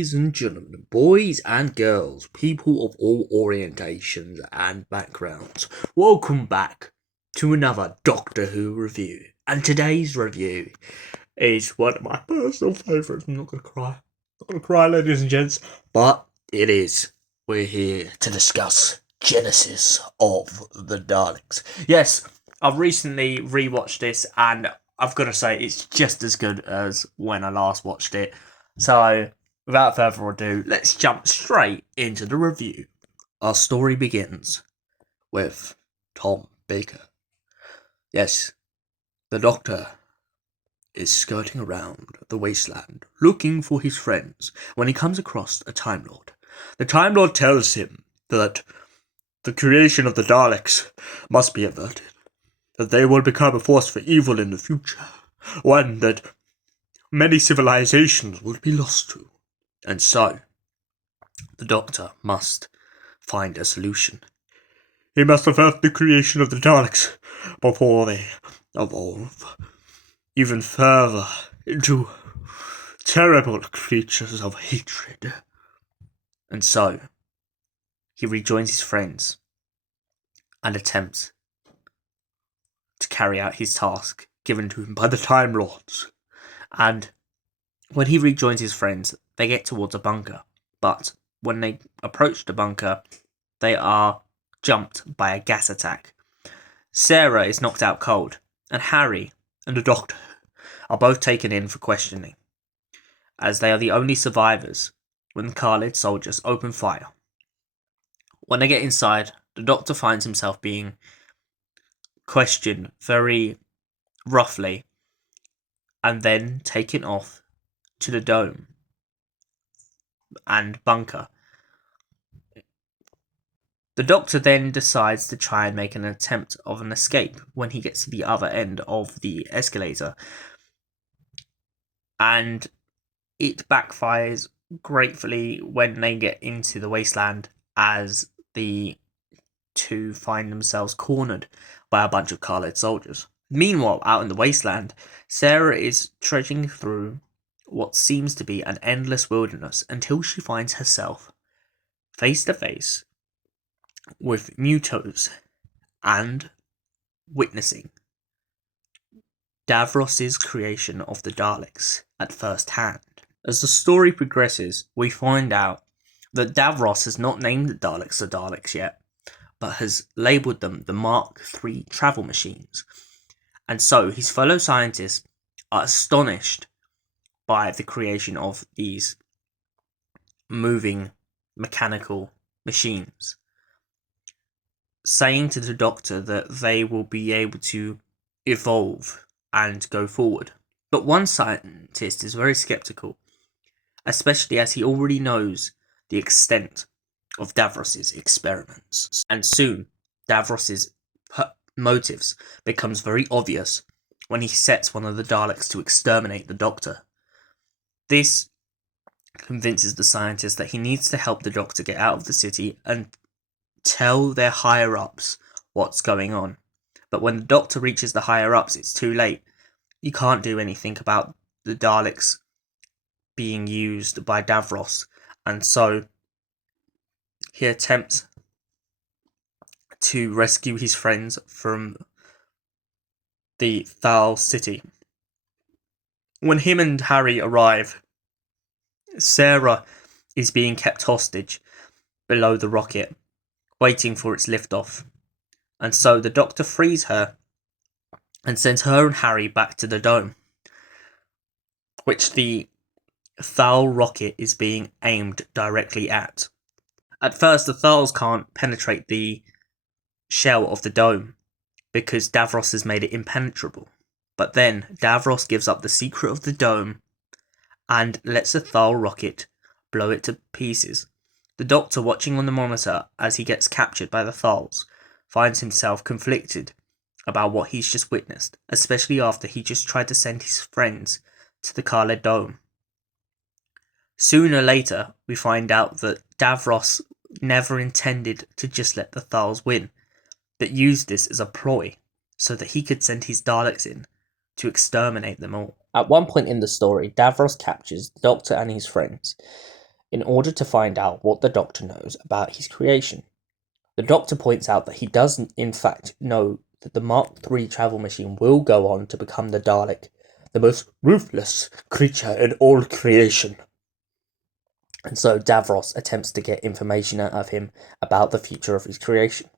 Ladies and gentlemen, boys and girls, people of all orientations and backgrounds, welcome back to another Doctor Who review. And today's review is one of my personal favourites. I'm not gonna cry. Not gonna cry, ladies and gents. But it is. We're here to discuss Genesis of the Daleks. Yes, I've recently rewatched this and I've got to say it's just as good as when I last watched it. So, without further ado, let's jump straight into the review. Our story begins with Tom Baker. Yes, the Doctor is skirting around the wasteland looking for his friends when he comes across a Time Lord. The Time Lord tells him that the creation of the Daleks must be averted, that they will become a force for evil in the future, one that many civilizations will be lost to. And so, the Doctor must find a solution. He must avert the creation of the Daleks before they evolve even further into terrible creatures of hatred. And so, he rejoins his friends and attempts to carry out his task given to him by the Time Lords. And when he rejoins his friends, they get towards a bunker. But when they approach the bunker, they are jumped by a gas attack. Sarah is knocked out cold, and Harry and the Doctor are both taken in for questioning, as they are the only survivors when the Khalid soldiers open fire. When they get inside, the Doctor finds himself being questioned very roughly, and then taken off to the dome and bunker. The Doctor then decides to try and make an attempt of an escape when he gets to the other end of the escalator. And it backfires gratefully when they get into the wasteland, as the two find themselves cornered by a bunch of Khalid soldiers. Meanwhile, out in the wasteland, Sarah is trudging through what seems to be an endless wilderness until she finds herself face to face with Mutos and witnessing Davros's creation of the Daleks at first hand. As the story progresses, we find out that Davros has not named the Daleks yet, but has labelled them the Mark III travel machines. And so his fellow scientists are astonished by the creation of these moving mechanical machines, saying to the Doctor that they will be able to evolve and go forward. But one scientist is very skeptical, especially as he already knows the extent of Davros's experiments. And soon, Davros's motives becomes very obvious when he sets one of the Daleks to exterminate the Doctor. This convinces the scientist that he needs to help the Doctor get out of the city and tell their higher-ups what's going on. But when the Doctor reaches the higher-ups, it's too late. You can't do anything about the Daleks being used by Davros, and so he attempts to rescue his friends from the Thal city. When him and Harry arrive, Sarah is being kept hostage below the rocket, waiting for its liftoff. And so the Doctor frees her and sends her and Harry back to the dome, which the Thal rocket is being aimed directly at. At first, the Thals can't penetrate the shell of the dome because Davros has made it impenetrable. But then Davros gives up the secret of the dome and lets the Thal rocket blow it to pieces. The Doctor, watching on the monitor as he gets captured by the Thals, finds himself conflicted about what he's just witnessed, especially after he just tried to send his friends to the Khaled Dome. Sooner or later, we find out that Davros never intended to just let the Thals win, but used this as a ploy so that he could send his Daleks in to exterminate them all. At one point in the story, Davros captures the Doctor and his friends, in order to find out what the Doctor knows about his creation. The Doctor points out that he doesn't, in fact, know that the Mark III travel machine will go on to become the Dalek, the most ruthless creature in all creation. And so Davros attempts to get information out of him about the future of his creation,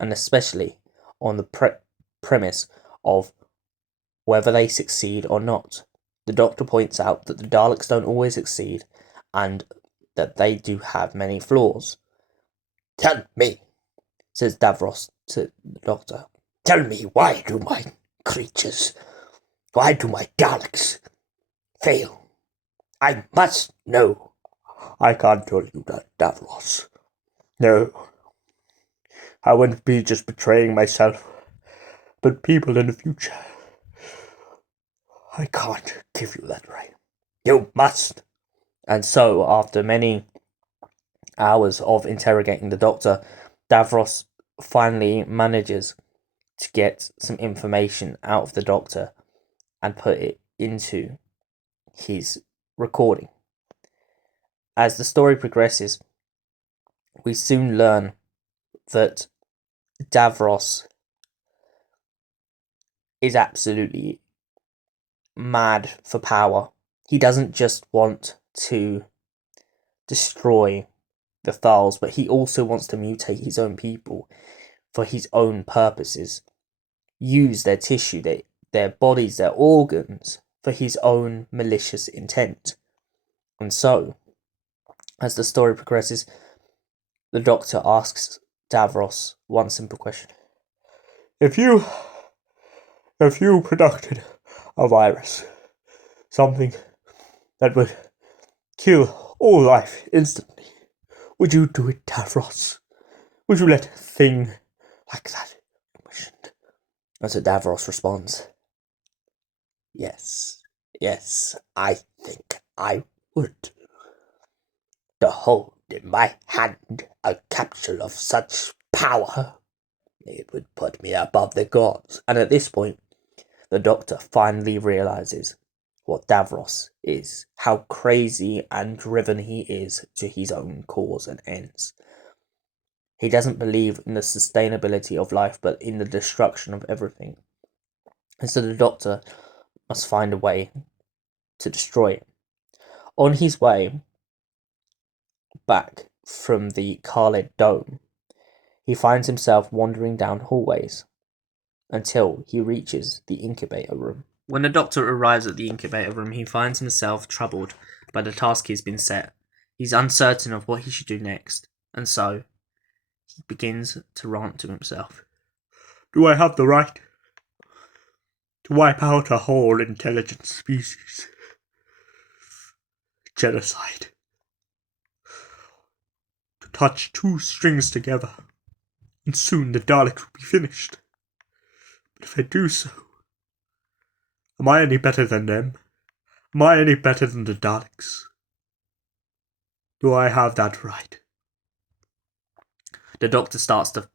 and especially on the premise of whether they succeed or not. The Doctor points out that the Daleks don't always succeed, and that they do have many flaws. "Tell me," says Davros to the Doctor, "tell me, why do my Daleks fail? I must know." "I can't tell you that, Davros. No, I wouldn't be just betraying myself, but people in the future. I can't give you that right." "You must." And so, after many hours of interrogating the Doctor, Davros finally manages to get some information out of the Doctor and put it into his recording. As the story progresses, we soon learn that Davros is absolutely mad for power. He doesn't just want to destroy the Thals, but he also wants to mutate his own people for his own purposes, use their tissue, their bodies, their organs for his own malicious intent. And so, as the story progresses, the Doctor asks Davros one simple question. If you produced a virus, something that would kill all life instantly, would you do it, Davros? Would you let a thing like that be commissioned?" And so Davros responds, Yes, I think I would. To hold in my hand a capsule of such power, it would put me above the gods." And at this point, the Doctor finally realizes what Davros is, how crazy and driven he is to his own cause and ends. He doesn't believe in the sustainability of life, but in the destruction of everything. And so the Doctor must find a way to destroy it. On his way back from the Khaled Dome, he finds himself wandering down hallways until he reaches the incubator room. When the Doctor arrives at the incubator room, he finds himself troubled by the task he's been set. He's uncertain of what he should do next, and so he begins to rant to himself. "Do I have the right to wipe out a whole intelligent species? Genocide. To touch two strings together, and soon the Daleks will be finished. But if I do so, am I any better than them? Am I any better than the Daleks? Do I have that right?" The Doctor starts to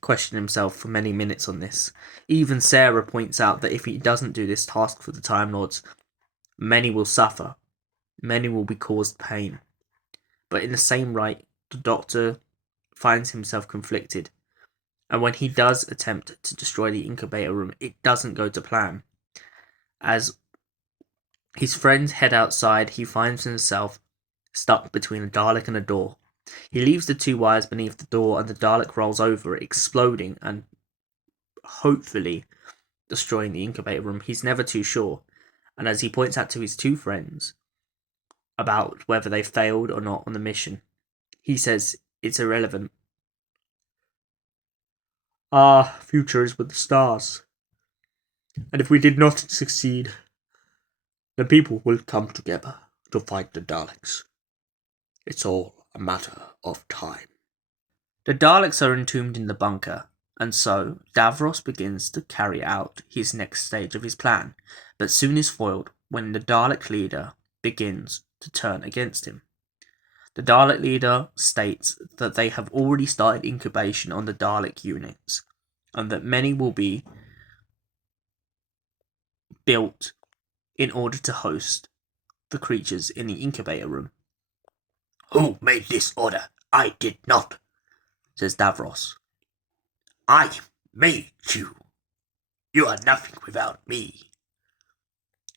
question himself for many minutes on this. Even Sarah points out that if he doesn't do this task for the Time Lords, many will suffer. Many will be caused pain. But in the same right, the Doctor finds himself conflicted. And when he does attempt to destroy the incubator room, it doesn't go to plan. As his friends head outside, he finds himself stuck between a Dalek and a door. He leaves the two wires beneath the door, and the Dalek rolls over it, exploding and hopefully destroying the incubator room. He's never too sure. And as he points out to his two friends about whether they failed or not on the mission, he says it's irrelevant. Our future is with the stars. And if we did not succeed, then people will come together to fight the Daleks. It's all a matter of time. The Daleks are entombed in the bunker, and so Davros begins to carry out his next stage of his plan, but soon is foiled when the Dalek leader begins to turn against him. The Dalek leader states that they have already started incubation on the Dalek units, and that many will be built in order to host the creatures in the incubator room. Who made this order? I did not, says Davros. I made you. You are nothing without me.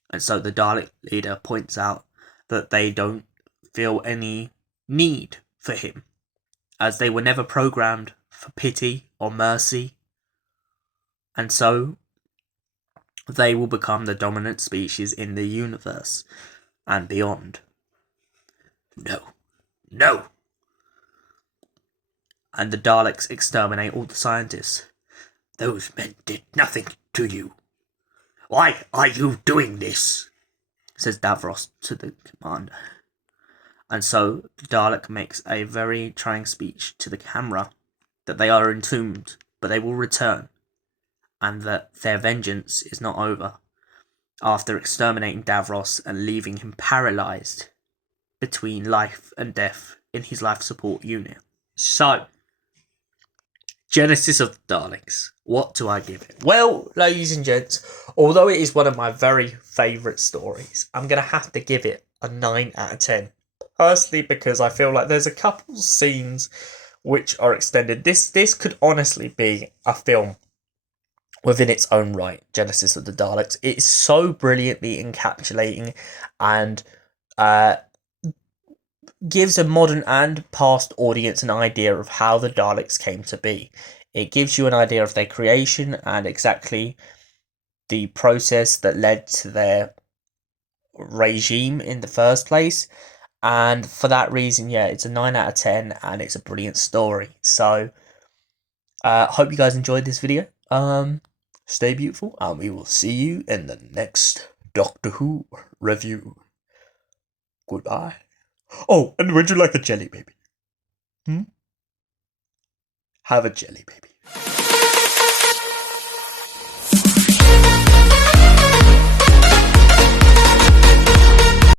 And so the Dalek leader points out that they don't feel any need for him, as they were never programmed for pity or mercy, and so they will become the dominant species in the universe and beyond. No. No! And the Daleks exterminate all the scientists. Those men did nothing to you. Why are you doing this? Says Davros to the commander. And so the Dalek makes a very trying speech to the camera that they are entombed, but they will return, and that their vengeance is not over after exterminating Davros and leaving him paralysed between life and death in his life support unit. So, Genesis of the Daleks. What do I give it? Well, ladies and gents, although it is one of my very favourite stories, I'm going to have to give it a 9 out of 10. Personally, because I feel like there's a couple scenes which are extended. This could honestly be a film within its own right, Genesis of the Daleks. It is so brilliantly encapsulating and gives a modern and past audience an idea of how the Daleks came to be. It gives you an idea of their creation and exactly the process that led to their regime in the first place. And for that reason, yeah, it's a 9 out of 10 and it's a brilliant story. So, hope you guys enjoyed this video. Stay beautiful, and we will see you in the next Doctor Who review. Goodbye. Oh, and would you like a jelly baby? Have a jelly baby.